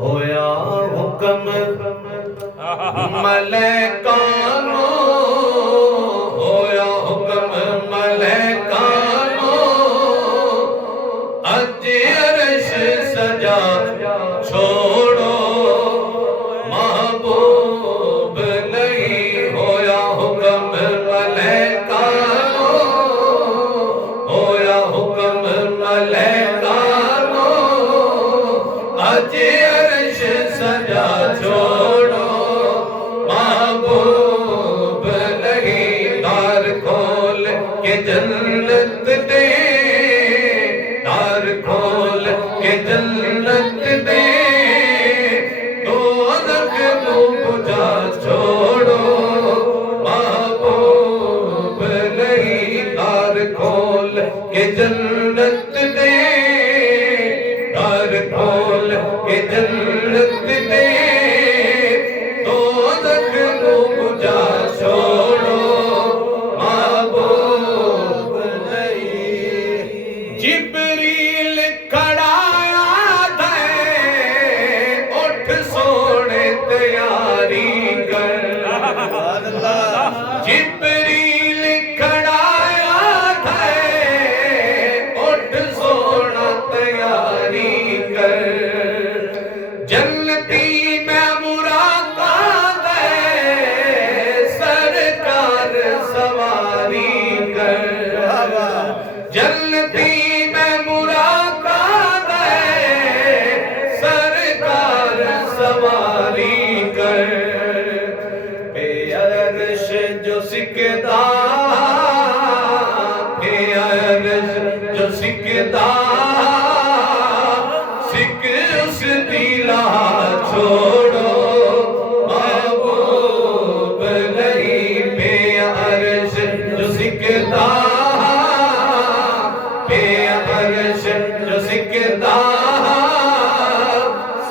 होया हुक्म मलैकानो, होया हुक्म मलैकानो, अज अर्श सजा छोड़ो महबूब नहीं। होया हुक्म मलैकानो, होया हुक्म मलैकानो, अज अर्श सजा छोड़ो महबूब नहीं। दार खोल के जन्नत दे, दार खोल के जन्नत दे, दोज़ख को बुझा छोड़ो महबूब नहीं। दार खोल के जन्नत दे, दार खोल के जन्नत दे, दोज़ख को बुझा छोड़ो महबूब नहीं। जिब्रील खड़ाया थे, उठ सोने तैयारी कर। जिब्रील खड़ाया थे, उठ सोना तैयारी कर। जन्नती में मुराकात है, सरकार सवारी कर। जन्नती में मुराकात है, सरकार सवारी कर। पे अर्श जो सिकदा, पे अर्श जो सिकदा, सिक उस दिला छोड़ो महबूब नहीं। पे अर्श जो सिकदा, पे अर्श जो सिकदा,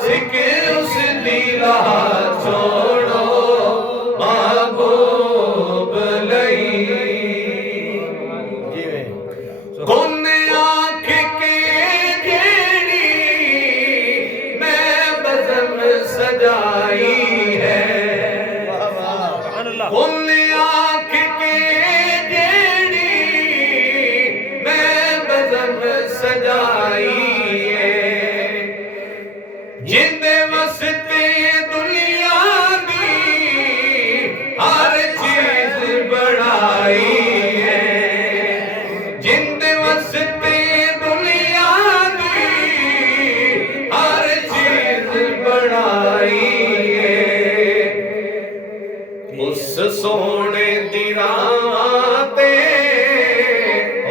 सिक उस दिला छोड़ो महबूब नहीं। कौन आँख के गेड़ी मैं बज़म सजाई है। कौन आँख के गेड़ी मैं बज़म सजाई है। जिंदे वस्ते दुनिया दी हर चीज बढ़ाई है। जिंदे वस्ते दुनिया दी हर चीज बढ़ाई है। उस सोने दी राह ते,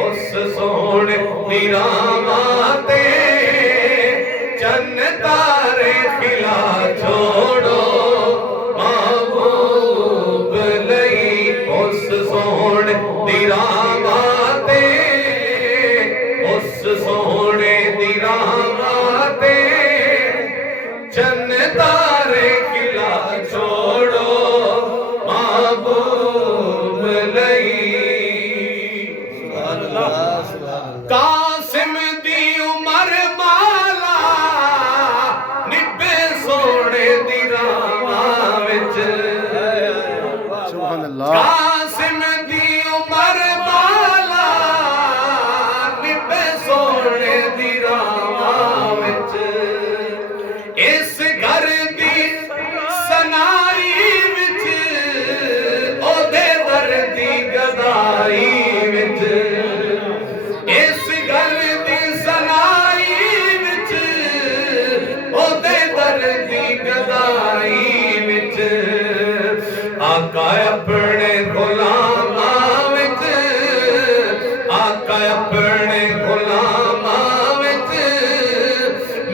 उस सोने दी राह ते, चन्न तारे खिला छोड़ो महबूब नहीं। उस सोने दी राह ते, उस सोने दी राह ते, चन्न तारे खिला छोड़ो महबूब नहीं। कासिम दी उमर माला, निब्बे सोने दी राह विच। सुभान अल्लाह। कासिम दी उमर माला, निब्बे सोने दी राह विच। इस घर दी सनाई विच, ओदे दर दी गदाई विच। इस घर दी सनाई विच, ओदे दर दी गदाई विच। आका अपने गुलामां विच, आका अपने गुलामां विच,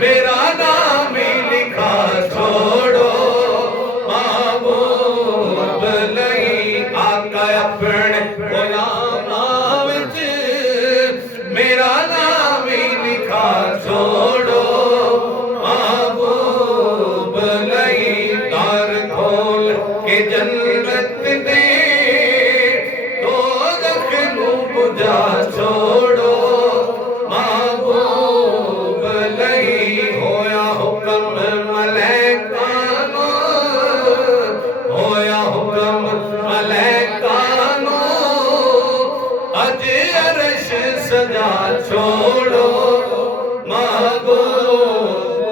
मेरा नाम ही लिखा छोड़ो महबूब नहीं। आका अपने गुलामां विच, मेरा नाम ही लिखा छोड़ो महबूब नहीं। दार खोल के जन्नत दे, सजा छोड़ो, मांगो